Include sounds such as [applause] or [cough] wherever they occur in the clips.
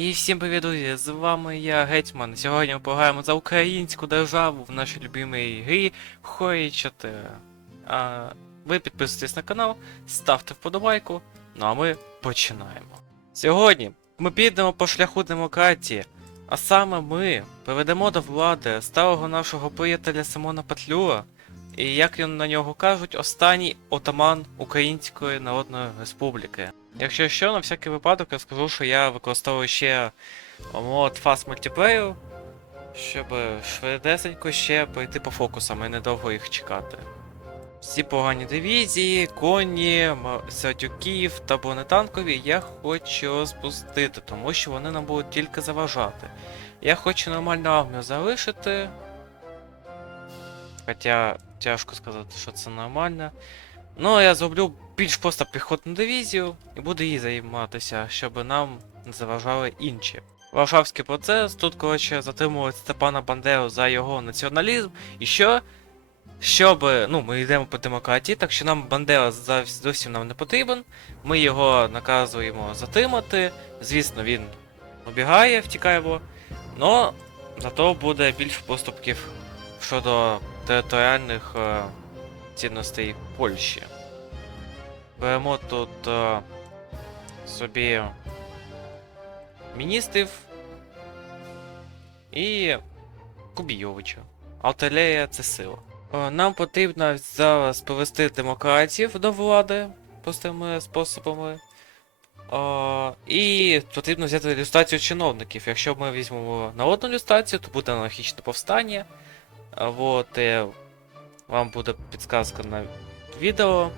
І всім привіт, друзі! З вами я Гетьман. Сьогодні ми пограємо за українську державу в нашій любимій грі Хорі 4. А, ви підписуйтесь на канал, ставте вподобайку, ну а ми починаємо. Сьогодні ми підемо по шляху демократії, а саме ми приведемо до влади старого нашого приятеля Симона Петлюра, і як на нього кажуть, останній отаман Української Народної Республіки. Якщо що, на всякий випадок я скажу, що я використовую ще мод Fast Multiplayer, щоб швидесенько ще пройти по фокусам і недовго їх чекати. Всі погані дивізії, коні, сердюків та бронетанкові я хочу розпустити, тому що вони нам будуть тільки заважати. Я хочу нормальну армію залишити. Хоча тяжко сказати, що це нормально. Ну, я зроблю більш просто піхотну дивізію і буду її займатися, щоб нам не заважали інші. Варшавський процес, тут, коротше, затримують Степана Бандеру за його націоналізм. І що? Щоб, ну, ми йдемо по демократії, так що нам Бандера зовсім нам не потрібен. Ми його наказуємо затримати. Звісно, він убігає, втікає, но зато буде більше поступків щодо територіальних е, цінностей Польщі. Беремо тут е, собі міністрів і Кубійовича. Артилерія це сила. Е, Нам потрібно зараз повести демократів до влади простими способами. Е, І потрібно взяти люстрацію чиновників. Якщо ми візьмемо народну люстрацію, то буде анархічне повстання. А е, вам буде підсказка на відео,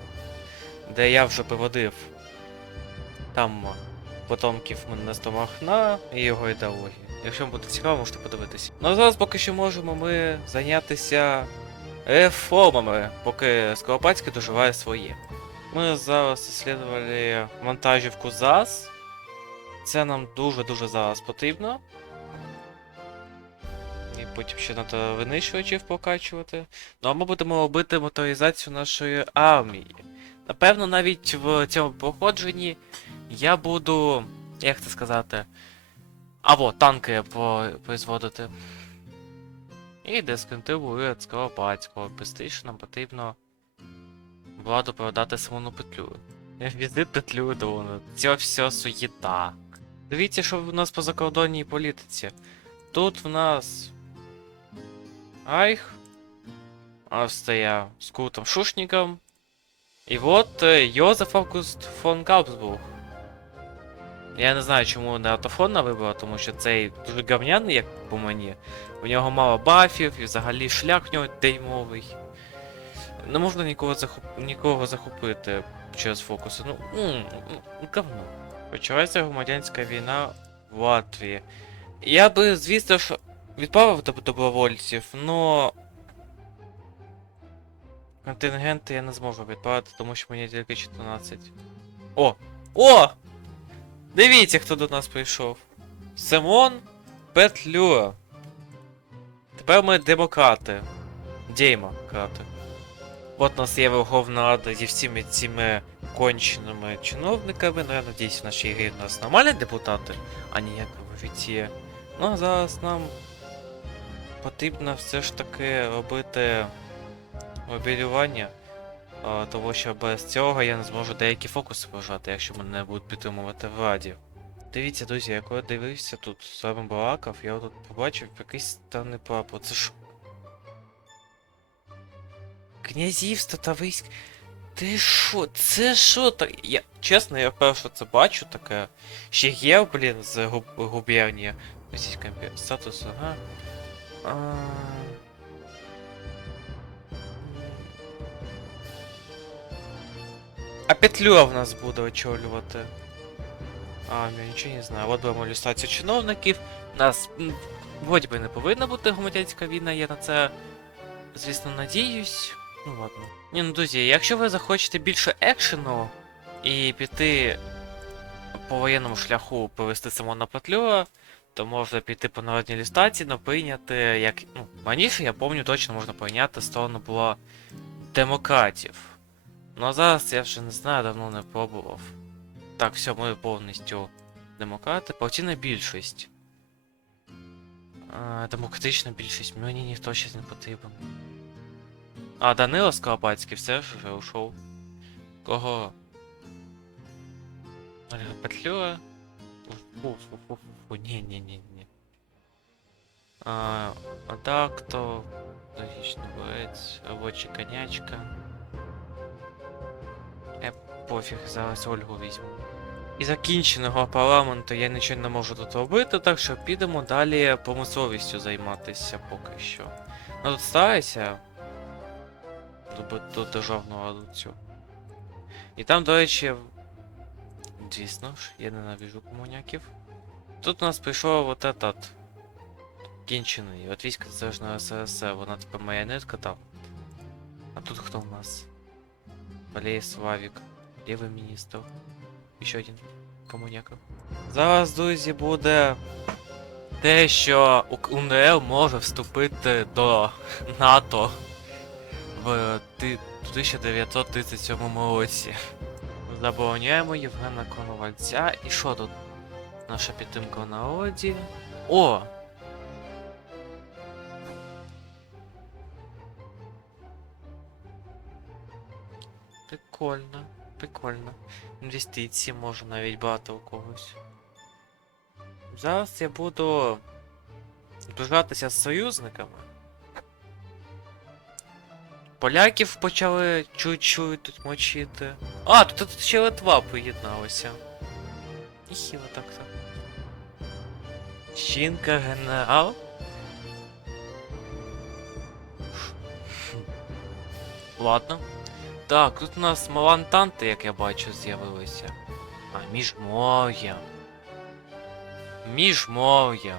де я вже приводив там потомків Менеста Махна і його ідеології. Якщо вам буде цікаво, можете подивитися. Ну а зараз поки що можемо ми зайнятися реформами, поки Скоропадський доживає своє. Ми зараз дослідували монтажівку ЗАЗ. Це нам дуже-дуже зараз потрібно. І потім ще треба винищувачів покачувати. Ну а ми будемо робити моторизацію нашої армії. Напевно, навіть в цьому походженні я буду. Як це сказати? Або танки производити. І від Скоропадського. Бистріше нам потрібно владу продати Симону Петлю. [laughs] Візит Петлю до Це все суєта. Дивіться, що в нас по закордонній політиці. Тут в нас Айх, Австрия с Куртом Шушником, і от е, Йозеф Август фон Габсбург. Я не знаю, чому не Атофона вибрав, тому що цей дуже говняний, як по мені. У нього мало бафів, і взагалі шлях в нього діймовий. Не можна нікого, захоп... нікого захопити через фокуси. Ну, говно. Почалася громадянська війна в Латвії. Я би, звісно ж, відправив доб- добровольців, но. Контингенти я не зможу відправити, тому що мені тільки 14. О! О! Дивіться, хто до нас прийшов. Симон Петлюра. Тепер ми демократи. Демократи. От у нас є Верховна Рада зі всіми цими конченими чиновниками. Ну я надіюсь, в нашій грі у нас нормальні депутати, а не як в віці. Ну а зараз нам потрібно все ж таки робити мобілювання. Тому що без цього я не зможу деякі фокуси вважати, якщо мене не будуть підтримувати в раді. Дивіться, друзі, я дивився тут з вами балакав, я тут побачив якийсь странний прапор. Це ж. Князівство та військ. Ти що? Це що так? Я чесно, я вперше це бачу таке. Ще є, блін, з губ... губернії. Російська. Статус, ага. А... А Петлюра в нас буде очолювати. А, я нічого не знаю. От беремо ілюстрацію чиновників. Нас вроді би не повинна бути громадянська війна, я на це, звісно, надіюсь. Ну ладно. Ні, ну друзі, якщо ви захочете більше екшену і піти по воєнному шляху повести Симона Петлюра, то можна піти по народній ілюстрації, но прийняти як. Ну, раніше я пам'ятаю, точно можна прийняти сторону була демократів. Ну а зараз я вже не знаю, давно не пробував. Так, все, ми повністю демократи, партійна більшість. А, демократична більшість, мені ніхто ще не потрібен. А, Данило Скоропадський все ж вже ушов. Кого? Ольга Петлюра. Фу, фу, фу, фу, фу, ні, ні, ні, ні. А, а так, то логічно боєць, робоча конячка. Пофіг, зараз Ольгу візьму. І закінченого парламенту я нічого не можу тут робити, так що підемо далі промисловістю займатися поки що. Ну тут старайся до державного аудицю. І там, до речі, звісно ж, я ненавижу комуняків. Тут у нас прийшов вот этот кінчений. От війська Незалежного СРСР, вона тепер моя нитка там. А тут хто у нас? Валерій Славік, лівий міністр. І ще один комуняков. Зараз, друзі, буде те, що УНР може вступити до НАТО в 1937 році. Забороняємо Євгена Коновальця. І що тут? Наша підтримка в народі. О! Прикольно, прикольно. Інвестиції можу навіть брати у когось. Зараз я буду дружатися з союзниками. Поляків почали чуть-чуть тут мочити. А, тут, тут ще Литва приєдналася. І хіло так так. Жінка генерал. Ладно. Так, тут у нас малантанти, як я бачу, з'явилися. А, міжмор'я. Міжмор'я.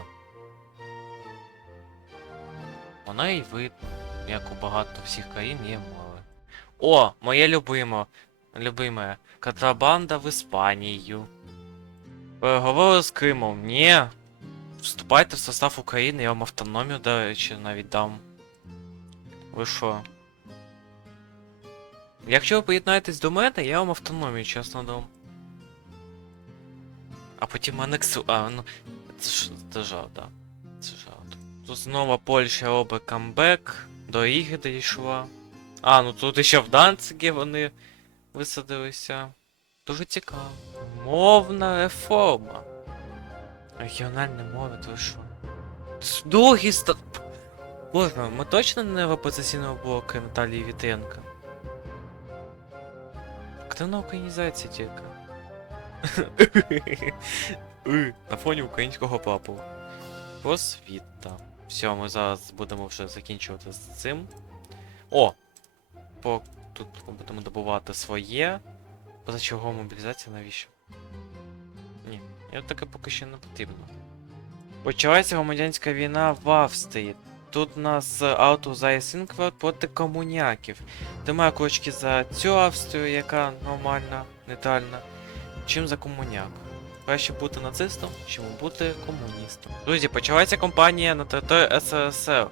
Вона і видно, як у багато всіх країн є море. О, моє любимо. Любиме. Контрабанда в Іспанію. Переговори з Кримом. Ні. Вступайте в состав України, я вам автономію, до речі, навіть дам. Ви що? Якщо ви приєднаєтесь до мене, я вам автономію чесно дам. А потім анексу. А, ну. Це ж це жарт, да. Це жарт. Тут знову Польща робить камбек, до Ріги дійшла. А, ну тут ще в Данцигі вони висадилися. Дуже цікаво. Мовна реформа. Регіональне мови, то що? Другий ста... Боже, ми точно не в опозиційному блоку Наталії Вітренка? Активна українізація тільки. [laughs] На фоні українського прапору. Просвіта. Все, ми зараз будемо вже закінчувати з цим. О! По... Тут ми будемо добувати своє. Позачергова мобілізація навіщо? Ні, я таке поки що не потрібно. Почалася громадянська війна в Австрії. Тут у нас Артур Зайсінквард проти комуняків. Тримаю кулачки за цю Австрію, яка нормальна, нейтральна, чим за комуняк. Краще бути нацистом, чим бути комуністом. Друзі, почалася кампанія на території СРСР.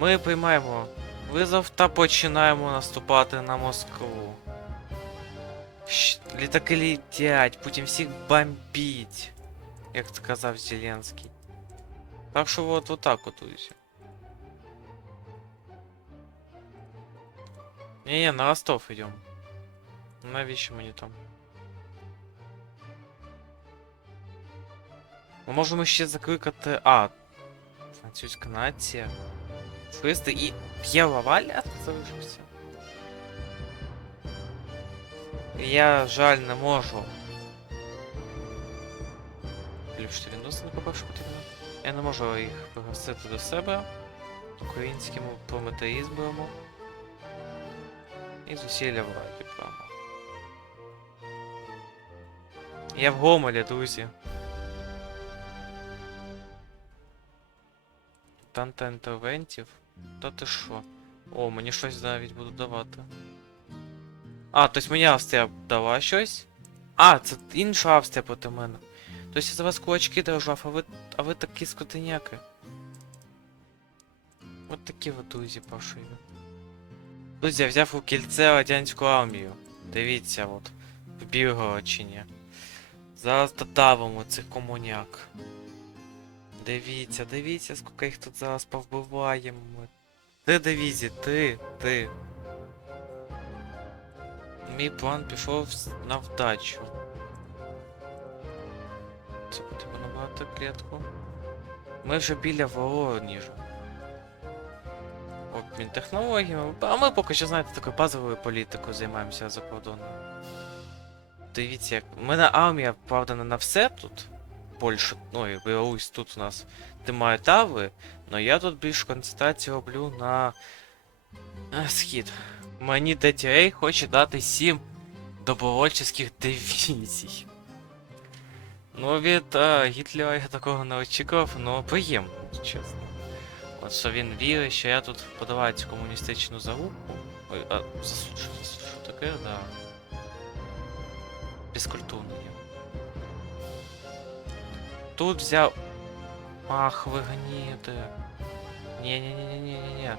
Ми приймаємо визов та починаємо наступати на Москву. Літаки летять, Путін всіх бомбить, як сказав Зеленський. Так що от, от так от, друзі. Не-не, на Ростов идем. Навіщо мені там? Ми можемо ще закликати. А. Французька нація. Фристи і П'єва Валя залишився. Я жаль не можу. Поліпшити відносини, по-перше, потрібно. Я не можу їх пригласити до себе. Українським прометеїзмом. І зусилля владі прямо. Я в Гомелі, друзі. Танта інтервентів. Та ти що? О, мені щось навіть будуть давати. А, тобто мені Австрія дала щось? А, це інша Австрія проти мене. Тобто я за вас кулачки держав, а ви. а ви такі скотиняки. От такі ви друзі пашові. Друзі, я взяв у кільце радянську армію. Дивіться, от. В Білгородчині. Зараз додавимо цих комуняк. Дивіться, дивіться, скільки їх тут зараз повбиваємо. Ти дивізі, ти, ти. Мій план пішов на вдачу. Це потрібно набрати клітку. Ми вже біля Вороніжа. Обмін технологіями. А ми поки що, знаєте, такою базовою політикою займаємося за кордоном. Дивіться, як. У мене армія, правда, не на все тут. Польща, ну і Білорусь тут у нас тримає тави, але я тут більш концентрацію роблю на схід. Мені Рей хоче дати 7 добровольчих дивізій. Ну, від е, Гітлера я такого не очікував, але приємно, чесно. От що він вірить, що я тут подаваю цю комуністичну зарубку. Ой, а засуджую, засуджую таке, да. Безкультурно є. Тут взяв. Ах, ви гніде. Ні-ні-ні-ні-ні-ні.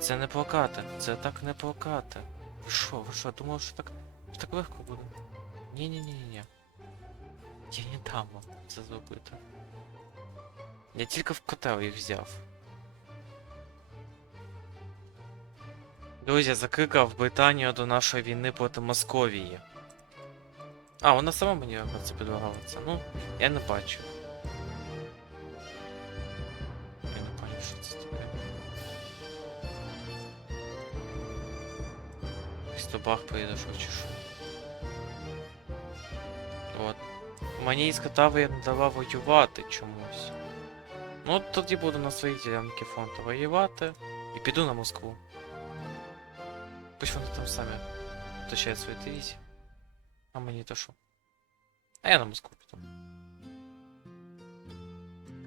Це не плакати. Це так не плакати. Ви що, ви що, думав, що так. що так легко буде? Ні-ні-ні-ні. Я не дам вам це зробити. Я тільки в котел їх взяв. Друзі, закликав Британію до нашої війни проти Московії. А, вона сама мені це предлагала. Ну, я не бачу. Я не бачу, що це таке. Стобах прийшов чи що. От. Мені із Катави не давав воювати чомусь. Ну, тоді буду на своїй ділянці фронту воювати і піду на Москву. Пусть вони там самі втрачають свої дивізії. А мені то що? А я на Москву піду.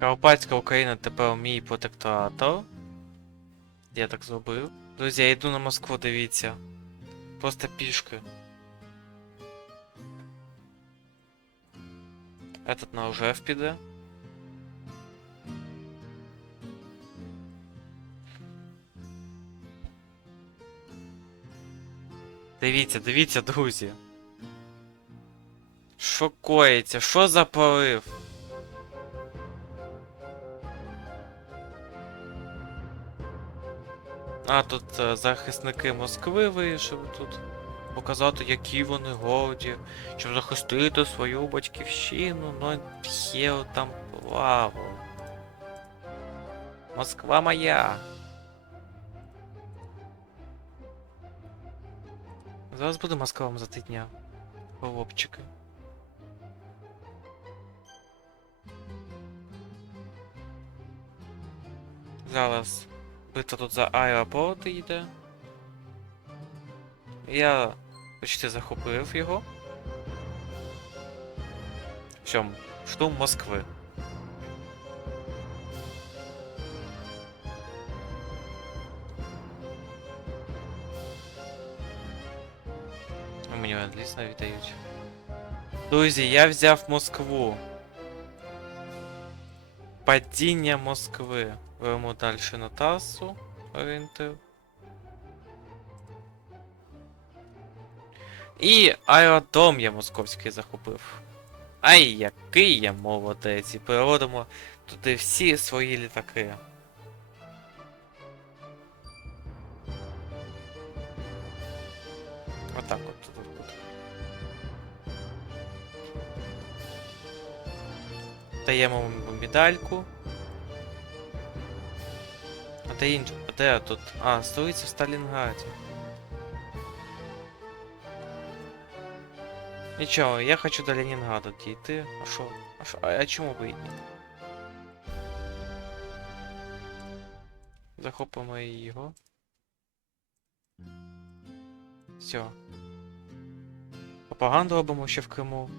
Карпатська Україна тепер мій протекторатор. Я так зробив. Друзі, я йду на Москву, дивіться. Просто пішки. Этот на Ужев піде. Дивіться, дивіться, друзі. Що коїться? Що за порив? А, тут е, захисники Москви вирішили тут показати, які вони горді, щоб захистити свою батьківщину, ну хел там плаву. Москва моя. Зараз буде Москва вам за три дня. Голубчики. Зараз битва тут за аеропорт йде. Я почти захопив його. Все, штурм Москви. Мені англійсь навіть дають. Друзі, я взяв Москву. Падіння Москви. Беремо далі на Тасу. Орієнтир. І аеродром я московський захопив. Ай, який я молодець. І переводимо туди всі свої літаки. Отак от. Даємо медальку. А де інша? А де тут? А, столиця в Сталінграді. Нічого, я хочу до Ленінграда дійти. А що? А що? А, чому і ні? Захопимо його. Все. Пропаганду робимо ще в Криму.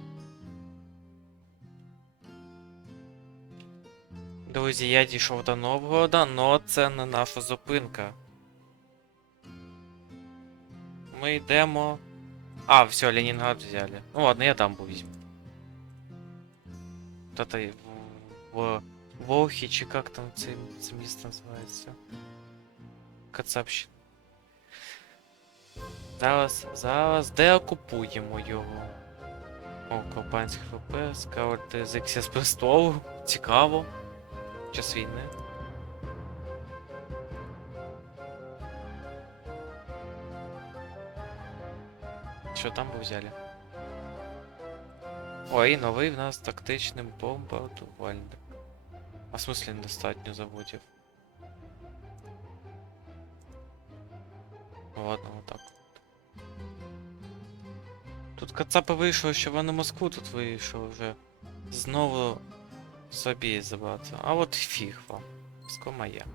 Друзі, я дійшов до Новгорода, но це не наша зупинка. Ми йдемо. А, все, Ленинград взяли. Ну ладно, я там візьму. Вот это в, в Волхі, чи як там це, це місто називається. Кацапщина. Зараз, зараз деокупуємо його. О, колпанський ФП, скаути з Ексіс престолу. Цікаво. Час війни. Що там ви взяли? Ой, новий в нас тактичний бомбардувальник. А в смысле недостатньо заводів? Ладно, вот так. Тут Кацапа вийшов, що вони Москву тут вийшов вже. Знову собі забрати. А от фіг вам. Москва моя.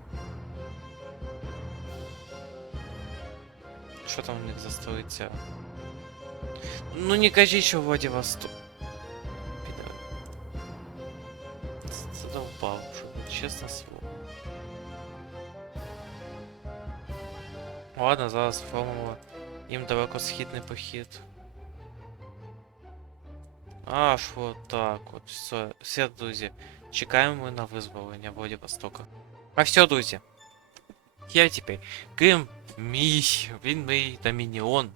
Що там у них за столиця? Ну не кажіть, що Владивосток. Піде. Це Задовбав, щоб чесне слово. Ладно, зараз оформимо їм далекосхідний похід. Аж вот так от. Все, все, друзі. Чекаємо ми на визволення Владивостока. А все, друзі. Я тепер Крим мій, він мій домініон.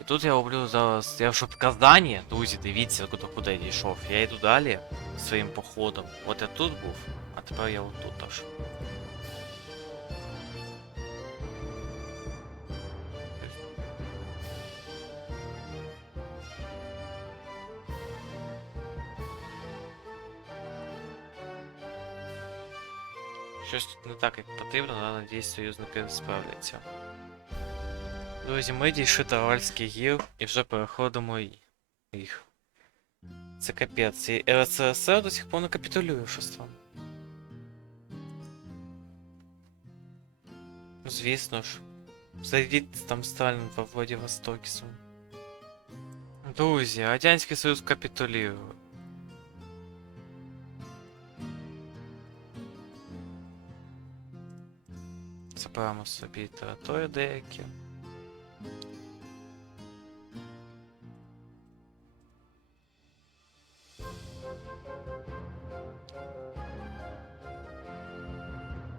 І тут я роблю зараз. Я щоб Казані, друзі, дивіться, куди, куди я дійшов. Я йду далі своїм походом. От я тут був, а тепер я отут аж. так, як потрібно, але надіюсь, союзники справляться. Друзі, ми дійшли до Аральських гір і вже переходимо й- їх. Це капець. І РСРСР до сих пор не капітулює щось там. Ну, звісно ж. Зайдіть там Сталін во Владивостокі сам. Друзі, Радянський Союз капітулює. Забираємо собі території деякі.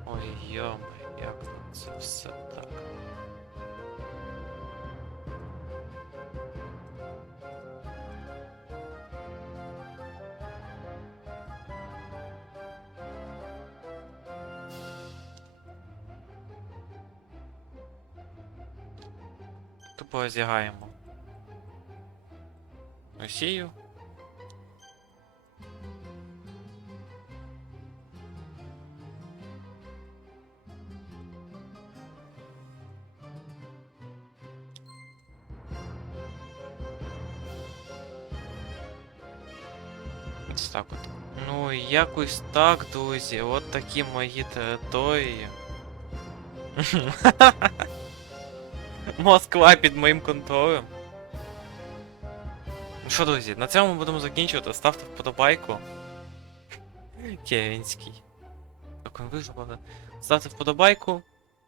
Ой, йоми, як це все так. Тупо розягаємо. Росію. Так от. Ну, якось так, друзі. От такі мої території. [laughs] Москва під моїм контролем. Ну що, друзі, на цьому ми будемо закінчувати. Ставте вподобайку. Кевінський. Так він вижив, правда. Ставте вподобайку,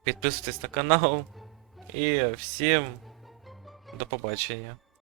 підписуйтесь на канал. І всім до побачення.